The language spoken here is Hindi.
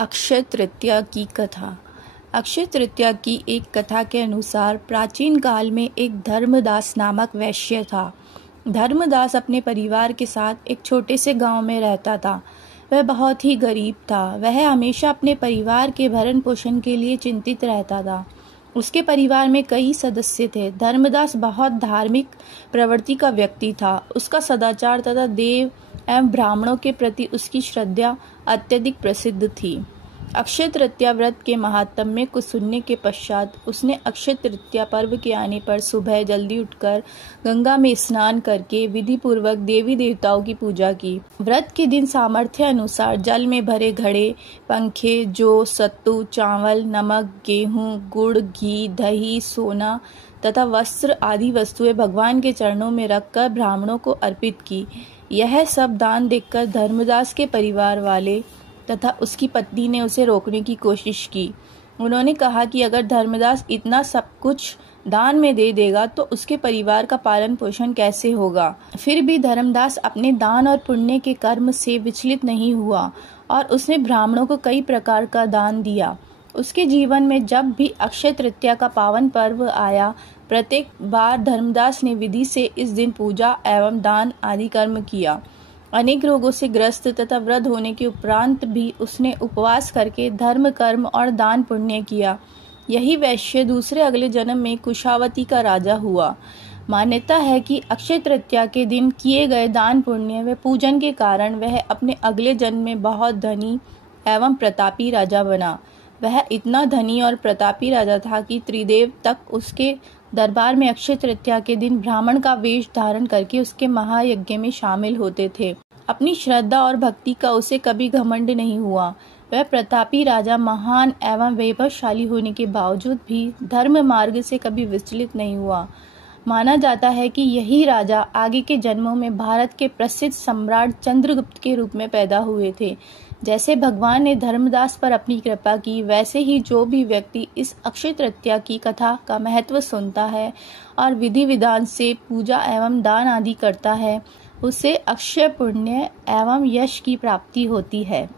अक्षय तृतीया की कथा। अक्षय तृतीया की एक कथा के अनुसार प्राचीन काल में एक धर्मदास नामक वैश्य था। धर्मदास अपने परिवार के साथ एक छोटे से गांव में रहता था। वह बहुत ही गरीब था। वह हमेशा अपने परिवार के भरण पोषण के लिए चिंतित रहता था। उसके परिवार में कई सदस्य थे। धर्मदास बहुत धार्मिक प्रवृत्ति का व्यक्ति था। उसका सदाचार तथा देव एवं ब्राह्मणों के प्रति उसकी श्रद्धा अत्यधिक प्रसिद्ध थी। अक्षय तृतीया व्रत के महात्म्य को सुनने के पश्चात उसने अक्षय तृतीया पर्व के आने पर सुबह जल्दी उठकर गंगा में स्नान करके विधि पूर्वक देवी देवताओं की पूजा की। व्रत के दिन सामर्थ्य अनुसार जल में भरे घड़े, पंखे, जौ, सत्तू, चावल, नमक, गेहूं, गुड़, घी, दही, सोना तथा वस्त्र आदि वस्तुएं भगवान के चरणों में रखकर ब्राह्मणों को अर्पित की। यह सब दान देखकर धर्मदास के परिवार वाले तथा उसकी पत्नी ने उसे रोकने की कोशिश की। उन्होंने कहा कि अगर धर्मदास इतना सब कुछ दान में दे देगा तो उसके परिवार का पालन पोषण कैसे होगा। फिर भी धर्मदास अपने दान और पुण्य के कर्म से विचलित नहीं हुआ और उसने ब्राह्मणों को कई प्रकार का दान दिया। उसके जीवन में जब भी अक्षय तृतीया का पावन पर्व आया, प्रत्येक बार धर्मदास ने विधि से इस दिन पूजा एवं दान आदि कर्म किया। अनेक रोगों से ग्रस्त तथा वृद्ध होने के उपरांत भी उसने उपवास करके धर्म, कर्म और दान पुण्य किया। यही वैश्य दूसरे अगले जन्म में कुशावती का राजा हुआ। मान्यता है कि अक्षय तृतीया के दिन किए गए दान पुण्य व पूजन के कारण वह अपने अगले जन्म में बहुत धनी एवं प्रतापी राजा बना। वह इतना धनी और प्रतापी राजा था कि त्रिदेव तक उसके दरबार में अक्षय तृतीया के दिन ब्राह्मण का वेश धारण करके उसके महायज्ञ में शामिल होते थे। अपनी श्रद्धा और भक्ति का उसे कभी घमंड नहीं हुआ। वह प्रतापी राजा महान एवं वैभवशाली होने के बावजूद भी धर्म मार्ग से कभी विचलित नहीं हुआ। माना जाता है कि यही राजा आगे के जन्मों में भारत के प्रसिद्ध सम्राट चंद्रगुप्त के रूप में पैदा हुए थे। जैसे भगवान ने धर्मदास पर अपनी कृपा की, वैसे ही जो भी व्यक्ति इस अक्षय तृतीया की कथा का महत्व सुनता है और विधि विधान से पूजा एवं दान आदि करता है, उसे अक्षय पुण्य एवं यश की प्राप्ति होती है।